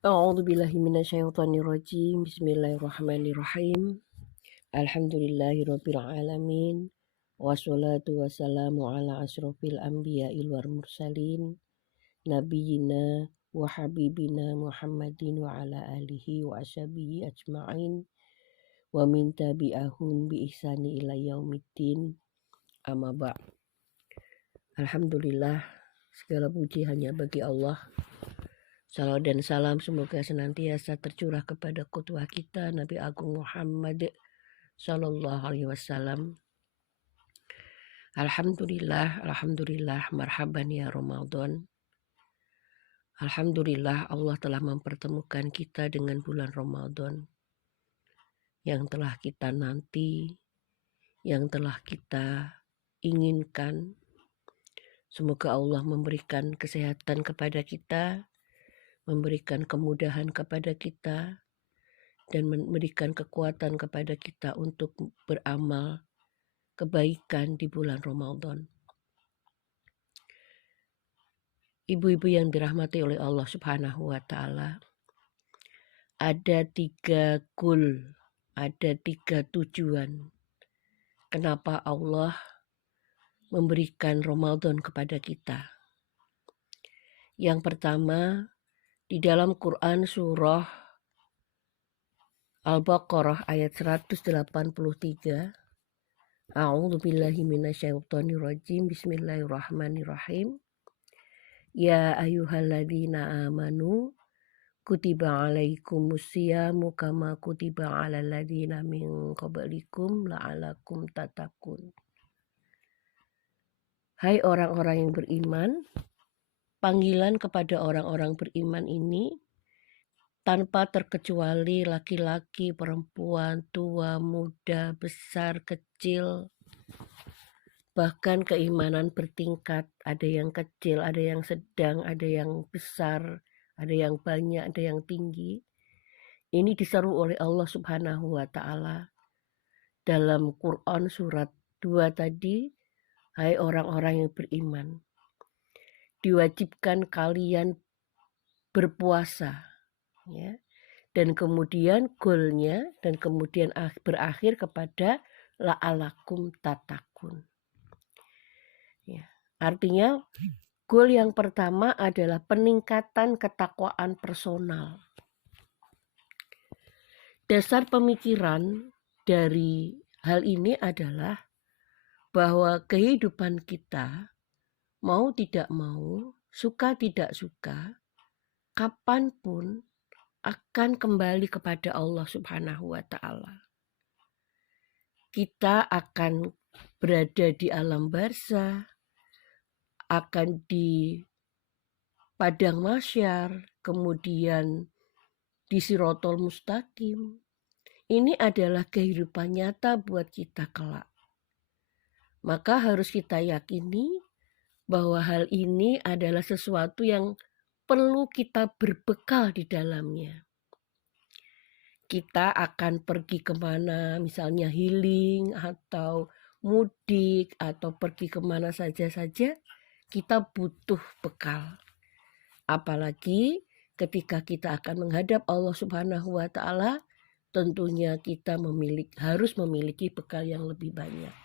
A'udzubillahi minasyaitonirrajim. Bismillahirrahmanirrahim. Alhamdulillahirabbil alamin. Wassalatu wassalamu ala asyrofil anbiya'i wal mursalin. Nabiyina wa habibina Muhammadin wa ala alihi wa ashabihi ajma'in. Wa min tabi'ahum bi ihsani ila yaumiddin. Amma ba'd. Alhamdulillah, segala puji hanya bagi Allah. Salawat dan salam semoga senantiasa tercurah kepada qudwah kita Nabi Agung Muhammad Sallallahu Alaihi Wasallam. Alhamdulillah, marhaban ya Ramadan. Alhamdulillah Allah telah mempertemukan kita dengan bulan Ramadan yang telah kita nanti, yang telah kita inginkan. Semoga Allah memberikan kesehatan kepada kita, memberikan kemudahan kepada kita, dan memberikan kekuatan kepada kita untuk beramal kebaikan di bulan Ramadan. Ibu-ibu yang dirahmati oleh Allah Subhanahu wa Ta'ala, ada 3 goal, ada 3 tujuan kenapa Allah memberikan Ramadan kepada kita. Yang pertama, di dalam Quran surah Al-Baqarah ayat 183, A'udzubillahi minasyaitonirrajim. Bismillahirrahmanirrahim. Ya ayyuhalladzina amanu kutiba alaikumusyamu kama kutiba alal ladzina min qablikum la'alakum tattaqun. Hai orang-orang yang beriman, panggilan kepada orang-orang beriman ini tanpa terkecuali laki-laki, perempuan, tua, muda, besar, kecil, bahkan keimanan bertingkat, ada yang kecil, ada yang sedang, ada yang besar, ada yang banyak, ada yang tinggi. Ini diseru oleh Allah Subhanahu wa Ta'ala dalam Quran surat 2 tadi, hai orang-orang yang beriman, diwajibkan kalian berpuasa, ya. Dan kemudian goalnya dan kemudian berakhir kepada la'alakum tattaqun. Ya. Artinya goal yang pertama adalah peningkatan ketakwaan personal. Dasar pemikiran dari hal ini adalah bahwa kehidupan kita, mau tidak mau, suka tidak suka, kapanpun akan kembali kepada Allah Subhanahu wa Ta'ala. Kita akan berada di alam barzah, akan di padang mahsyar, kemudian di Sirotol Mustaqim. Ini adalah kehidupan nyata buat kita kelak. Maka harus kita yakini bahwa hal ini adalah sesuatu yang perlu kita berbekal di dalamnya. Kita akan pergi kemana, misalnya healing atau mudik atau pergi kemana saja, kita butuh bekal. Apalagi ketika kita akan menghadap Allah Subhanahu wa Ta'ala, tentunya kita harus memiliki bekal yang lebih banyak.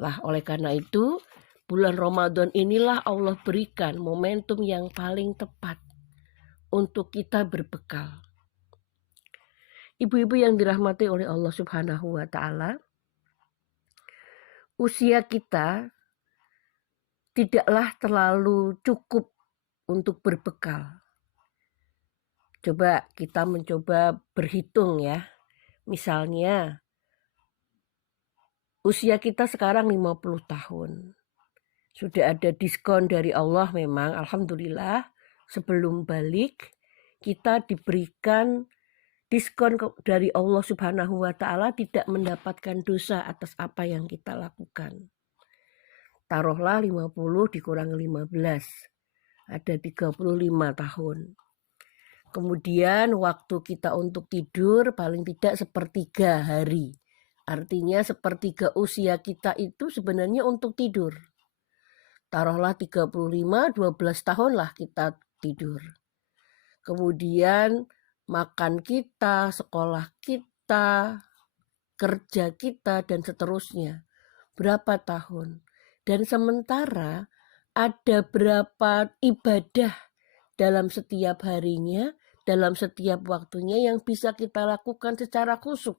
Lah, oleh karena itu, bulan Ramadan inilah Allah berikan momentum yang paling tepat untuk kita berbekal. Ibu-ibu yang dirahmati oleh Allah Subhanahu wa Ta'ala, usia kita tidaklah terlalu cukup untuk berbekal. Coba kita mencoba berhitung ya. Misalnya usia kita sekarang 50 tahun. Sudah ada diskon dari Allah memang, alhamdulillah. Sebelum balik kita diberikan diskon dari Allah Subhanahu wa Ta'ala, tidak mendapatkan dosa atas apa yang kita lakukan. Taruhlah 50 dikurang 15. Ada 35 tahun. Kemudian waktu kita untuk tidur paling tidak sepertiga hari. Artinya sepertiga usia kita itu sebenarnya untuk tidur. Taruhlah 35, 12 tahun lah kita tidur. kemudian makan kita, sekolah kita, kerja kita, dan seterusnya. Berapa tahun? Dan sementara ada berapa ibadah dalam setiap harinya, dalam setiap waktunya yang bisa kita lakukan secara khusyuk.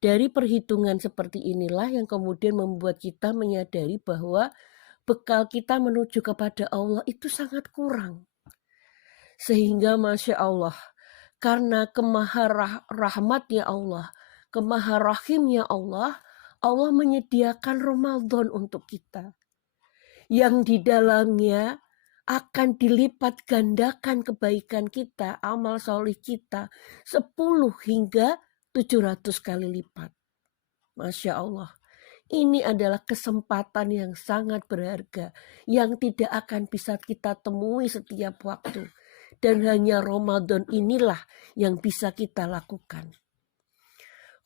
Dari perhitungan seperti inilah yang kemudian membuat kita menyadari bahwa bekal kita menuju kepada Allah itu sangat kurang. Sehingga Masya Allah, karena kemaharahmatnya Allah, kemaharahimnya Allah, Allah menyediakan Ramadan untuk kita. Yang di dalamnya akan dilipat gandakan kebaikan kita, amal solih kita 10 hingga 700 kali lipat. Masya Allah. Ini adalah kesempatan yang sangat berharga yang tidak akan bisa kita temui setiap waktu. Dan hanya Ramadan inilah yang bisa kita lakukan.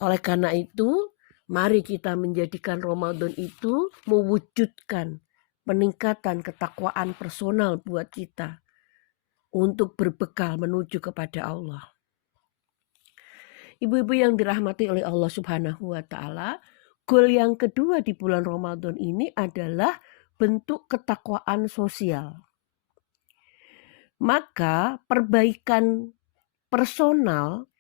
Oleh karena itu, mari kita menjadikan Ramadan itu mewujudkan peningkatan ketakwaan personal buat kita untuk berbekal menuju kepada Allah. Ibu-ibu yang dirahmati oleh Allah Subhanahu wa Ta'ala, goal yang kedua di bulan Ramadan ini adalah bentuk ketakwaan sosial. Maka perbaikan personal,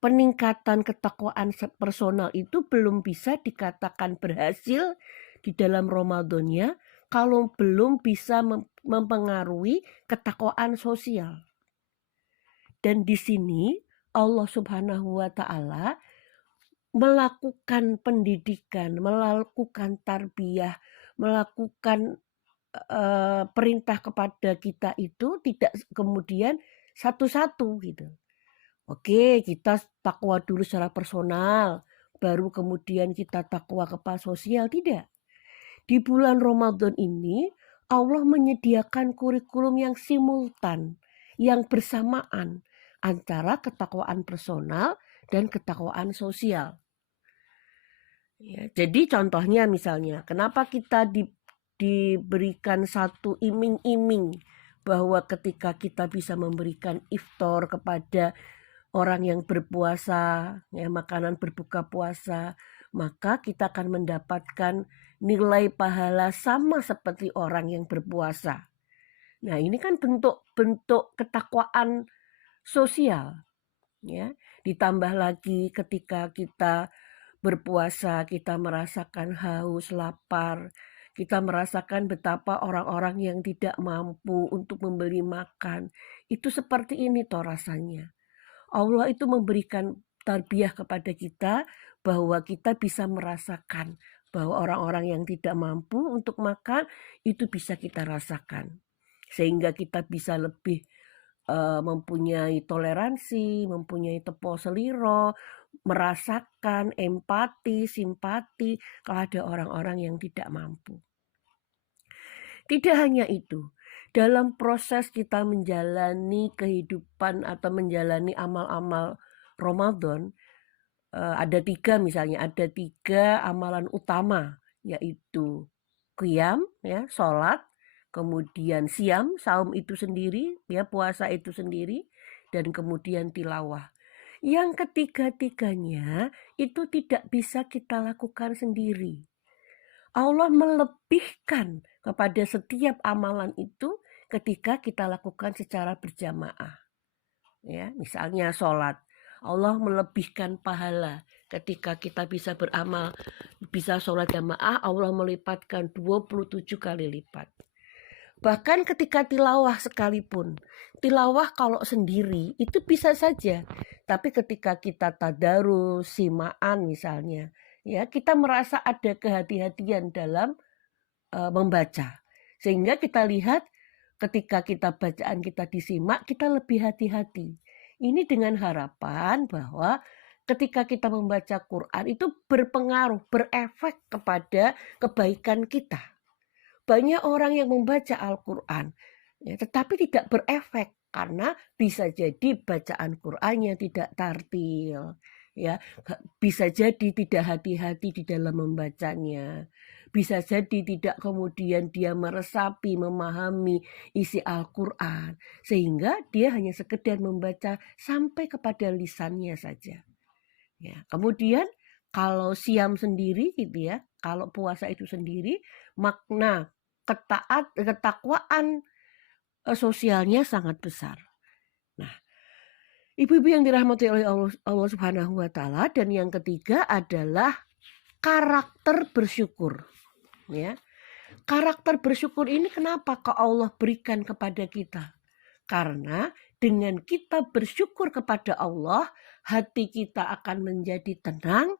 peningkatan ketakwaan personal itu belum bisa dikatakan berhasil di dalam Ramadannya kalau belum bisa mempengaruhi ketakwaan sosial. Dan di sini Allah Subhanahu wa Ta'ala melakukan pendidikan, melakukan tarbiyah, melakukan perintah kepada kita itu tidak kemudian satu-satu gitu. Oke, kita takwa dulu secara personal, baru kemudian kita takwa kepada sosial, tidak. Di bulan Ramadan ini Allah menyediakan kurikulum yang simultan, yang bersamaan antara ketakwaan personal dan ketakwaan sosial. Ya, jadi contohnya misalnya, kenapa kita diberikan satu iming-iming bahwa ketika kita bisa memberikan iftar kepada orang yang berpuasa, ya, makanan berbuka puasa, maka kita akan mendapatkan nilai pahala sama seperti orang yang berpuasa. Nah, ini kan bentuk ketakwaan sosial, ya. Ditambah lagi ketika kita berpuasa, kita merasakan haus, lapar, kita merasakan betapa orang-orang yang tidak mampu untuk membeli makan. Itu seperti ini toh rasanya. Allah itu memberikan tarbiyah kepada kita bahwa kita bisa merasakan bahwa orang-orang yang tidak mampu untuk makan itu bisa kita rasakan. Sehingga kita bisa lebih mempunyai toleransi, mempunyai tepo seliro, merasakan empati, simpati kalau ada orang-orang yang tidak mampu. Tidak hanya itu, dalam proses kita menjalani kehidupan atau menjalani amal-amal Ramadan, ada 3 misalnya, ada 3 amalan utama, yaitu qiyam, ya, sholat, kemudian siam, saum itu sendiri, ya, puasa itu sendiri, dan kemudian tilawah. Yang ketiga-tiganya itu tidak bisa kita lakukan sendiri. Allah melebihkan kepada setiap amalan itu ketika kita lakukan secara berjamaah. Ya, misalnya sholat. Allah melebihkan pahala ketika kita bisa beramal, bisa sholat jamaah, Allah melipatkan 27 kali lipat. Bahkan ketika tilawah sekalipun, tilawah kalau sendiri itu bisa saja. Tapi ketika kita tadarus, simaan misalnya, ya, kita merasa ada kehati-hatian dalam membaca. Sehingga kita lihat ketika bacaan kita disimak, kita lebih hati-hati. Ini dengan harapan bahwa ketika kita membaca Quran itu berpengaruh, berefek kepada kebaikan kita. Banyak orang yang membaca Al-Quran, ya, tetapi tidak berefek karena bisa jadi bacaan Qurannya tidak tartil, ya, bisa jadi tidak hati-hati di dalam membacanya, Bisa jadi tidak kemudian dia meresapi, memahami isi Al-Quran. Sehingga dia hanya sekedar membaca sampai kepada lisannya saja. Ya, kemudian kalau siam sendiri gitu ya, kalau puasa itu sendiri, makna ketakwaan sosialnya sangat besar. Nah, ibu-ibu yang dirahmati oleh Allah Subhanahu wa taala, dan yang ketiga adalah karakter bersyukur. Ya. Karakter bersyukur ini kenapa kok Allah berikan kepada kita? Karena dengan kita bersyukur kepada Allah, hati kita akan menjadi tenang,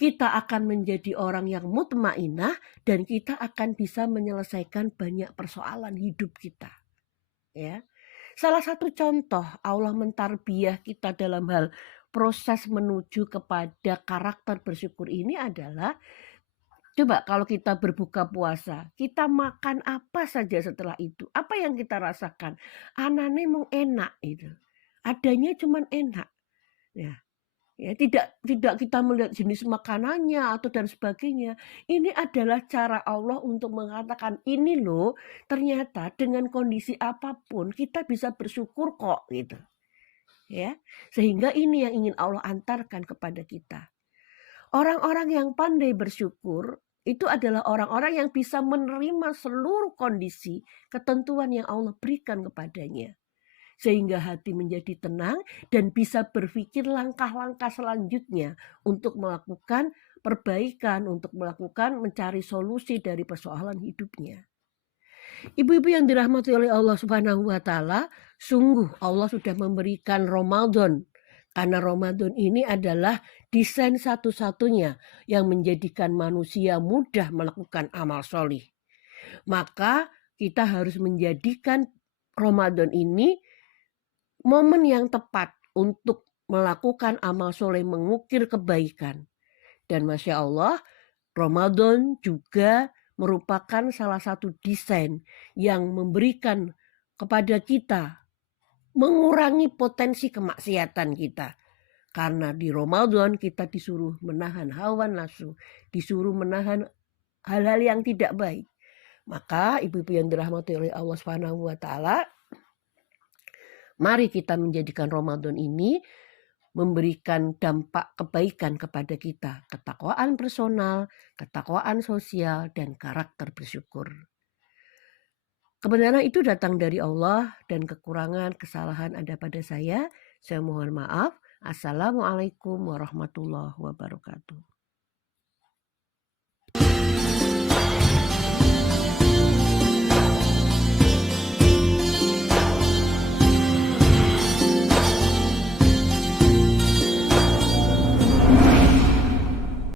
kita akan menjadi orang yang mutmainah, dan kita akan bisa menyelesaikan banyak persoalan hidup kita. Ya. Salah satu contoh Allah mentarbiyah kita dalam hal proses menuju kepada karakter bersyukur ini adalah, coba kalau kita berbuka puasa, kita makan apa saja setelah itu, apa yang kita rasakan? Anane mung enak itu, adanya cuman enak. Ya, tidak kita melihat jenis makanannya atau dan sebagainya. Ini adalah cara Allah untuk mengatakan, ini loh ternyata dengan kondisi apapun kita bisa bersyukur kok gitu. Ya, sehingga ini yang ingin Allah antarkan kepada kita. Orang-orang yang pandai bersyukur itu adalah orang-orang yang bisa menerima seluruh kondisi ketentuan yang Allah berikan kepadanya. Sehingga hati menjadi tenang dan bisa berpikir langkah-langkah selanjutnya untuk melakukan perbaikan, untuk melakukan mencari solusi dari persoalan hidupnya. Ibu-ibu yang dirahmati oleh Allah Subhanahu wa taala, sungguh Allah sudah memberikan Ramadan. Karena Ramadan ini adalah desain satu-satunya yang menjadikan manusia mudah melakukan amal solih. Maka kita harus menjadikan Ramadan ini momen yang tepat untuk melakukan amal soleh, mengukir kebaikan. Dan Masya Allah, Ramadan juga merupakan salah satu desain yang memberikan kepada kita mengurangi potensi kemaksiatan kita. Karena di Ramadan kita disuruh menahan hawa nafsu, disuruh menahan hal-hal yang tidak baik. Maka ibu-ibu yang dirahmati oleh Allah Subhanahu wa taala, mari kita menjadikan Ramadan ini memberikan dampak kebaikan kepada kita, ketakwaan personal, ketakwaan sosial, dan karakter bersyukur. Kebenaran itu datang dari Allah dan kekurangan, kesalahan ada pada saya. Saya mohon maaf. Assalamualaikum warahmatullahi wabarakatuh.